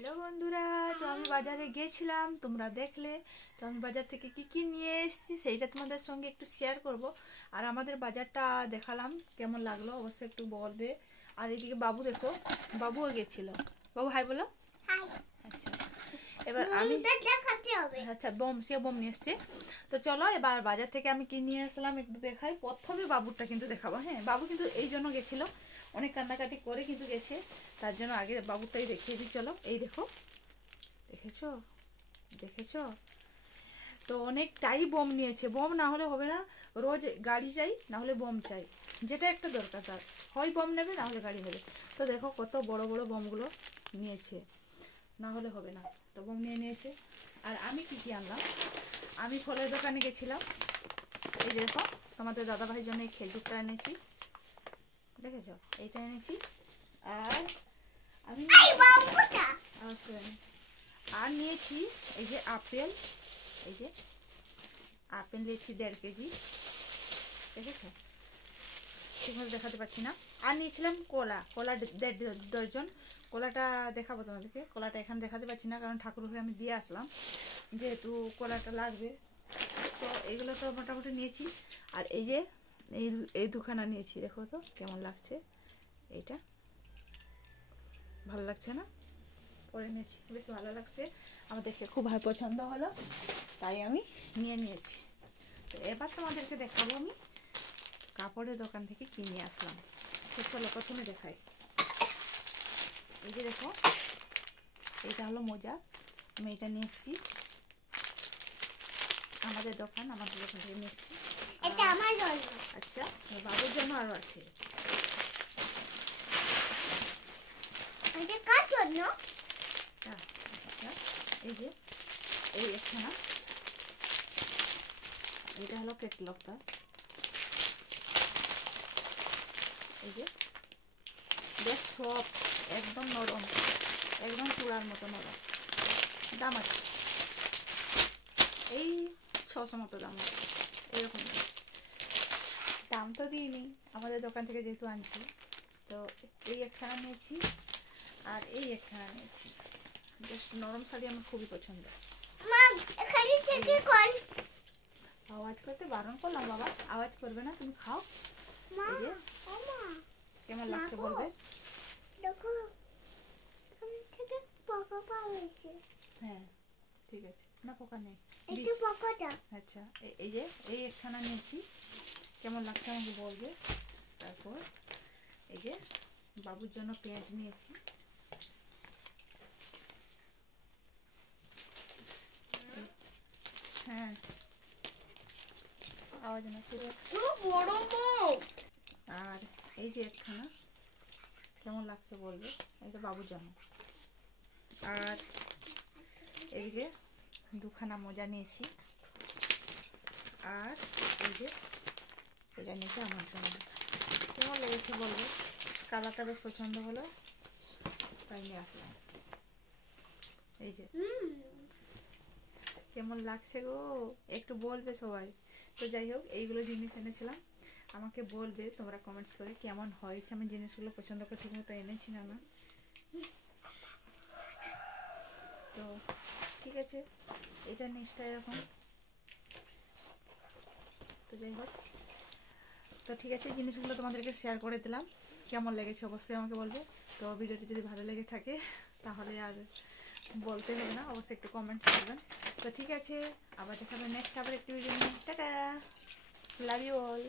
Hello বন্ধুরা, তো আমি বাজারে গিয়েছিলাম, তোমরা দেখলে। তো আমি বাজার থেকে কি কি নিয়ে এসেছি সেইটা তোমাদের সঙ্গে একটু শেয়ার করব। আর আমাদের বাজারটা দেখালাম, কেমন লাগলো অবশ্যই একটু বলবে। আর এদিকে বাবু দেখো, বাবুও গেছিল। বাবু হাই বলো। আচ্ছা, এবার আমি আচ্ছা বম নিয়ে এসছে। তো চলো এবার বাজার থেকে আমি কি নিয়ে আসলাম একটু দেখাই। প্রথমে বাবুরটা কিন্তু দেখাবো। হ্যাঁ, বাবু কিন্তু এই জন্য গেছিলো, অনেক কান্নাকাটি করে কিন্তু গেছে, তার জন্য আগে বাবুরটাই দেখিয়ে দিই। চলো, এই দেখো, দেখেছো দেখেছো তো অনেকটাই বম নিয়েছে। বম না হলে হবে না, রোজ গাড়ি চাই, না হলে বম চাই, যেটা একটা দরকার তার, হয় বম নেবে না হলে গাড়ি নেবে। তো দেখো কত বড় বড় বমগুলো নিয়েছে, না হলে হবে না, তো বম নিয়ে নিয়েছে। আর আমি কি কি আনলাম, আমি ফলের দোকানে গেছিলাম। এই দেখো, তোমাদের দাদাভাইয়ের জন্য এই খেজুরটা এনেছি, দেখেছো, এইটা এনেছি। আর আমি আর নিয়েছি এই যে আপেল, এই যে আপেল নিয়েছি 1.5 কেজি, দেখেছো, ঠিকমতো দেখাতে পাচ্ছি না। আর নিয়েছিলাম কলা, 1.5 ডজন। কলাটা দেখাবো তোমাদেরকে, কলাটা এখানে দেখাতে পাচ্ছি না কারণ ঠাকুর ঘরে আমি দিয়ে আসলাম, যেহেতু কলাটা লাগবে। তো এইগুলো তো মোটামুটি নিয়েছি। আর এই যে এই দুখানা নিয়েছি, দেখো তো কেমন লাগছে, এইটা ভালো লাগছে না, পরে নিয়েছি, বেশ ভালো লাগছে, আমার দেখে খুব ভালো পছন্দ হলো, তাই আমি নিয়ে নিয়েছি। তো এবার তোমাদেরকে দেখাবো আমি কাপড়ের দোকান থেকে কিনে আসলাম। তো চলো প্রথমে দেখাই। এই যে দেখো, এটা হলো মোজা, আমি এটা নিয়ে এসেছি, আমাদের দোকান থেকে নিয়ে এসেছি। এটা আমার জন্য। আচ্ছা, বাবুর জন্য আরো আছে। এটা কার জন্য? আচ্ছা, এই যে এই একখানা, এটা হলো কেটলকটা, এই যে বেশ সফট, একদম নরম, একদম চূড়ার মতো নরম। দাম আছে এই 600 মতো দাম আছে, এরকম দাম তো দিইনি, আমাদের দোকান থেকে যেহেতু আনছি। তো এই একখানা নিয়েছি, আর এই একখানা নিয়েছি। বেশ নরম শাড়ি আমার খুবই পছন্দ। আওয়াজ করতে বারণ করলাম বাবা, আওয়াজ করবে না, তুমি খাও। এই যে কেমন লাগছে বলবে। হ্যাঁ ঠিক আছে, না পোকা নেই। আচ্ছা, এই যে এই একখানা নিয়েছি, কেমন লাগছে আমাকে বলবে। তারপর এই যে বাবুর জন্য প্যান্ট নিয়েছি, হ্যাঁ আওয়াজ না পুরো। আর এই যে একখানা, কেমন লাগছে বলবে, এটা বাবুর জন্য। আর এইদিকে দুখানা মোজা নিয়েছি, আর এই যে এটা নিয়েছি আমার জন্য। কেমন লেগেছে বলবে, কালারটা বেশ পছন্দ হলো, তাই নিয়ে আসলাম। এই যে কেমন লাগছে গো, একটু বলবে সবাই। তো যাই হোক, এইগুলো জিনিস এনেছিলাম, আমাকে বলবে তোমরা কমেন্টস করে কেমন হয়েছে। আমি জিনিসগুলো পছন্দ করে ঠিক মতো এনেছি না। তো ঠিক আছে, এটা নেক্সটটা এরকম। তো যাই হোক, তো ঠিক আছে, জিনিসগুলো তোমাদেরকে শেয়ার করে দিলাম, কেমন লেগেছে অবশ্যই আমাকে বলবে। তো ভিডিওটি যদি ভালো লেগে থাকে তাহলে আর বলতে হবে না, অবশ্যই একটু কমেন্টস করবেন। তো ঠিক আছে, আবার দেখাবে নেক্সট আবার একটি ভিডিও নিয়ে। টাটা, লাভ ইউ অল।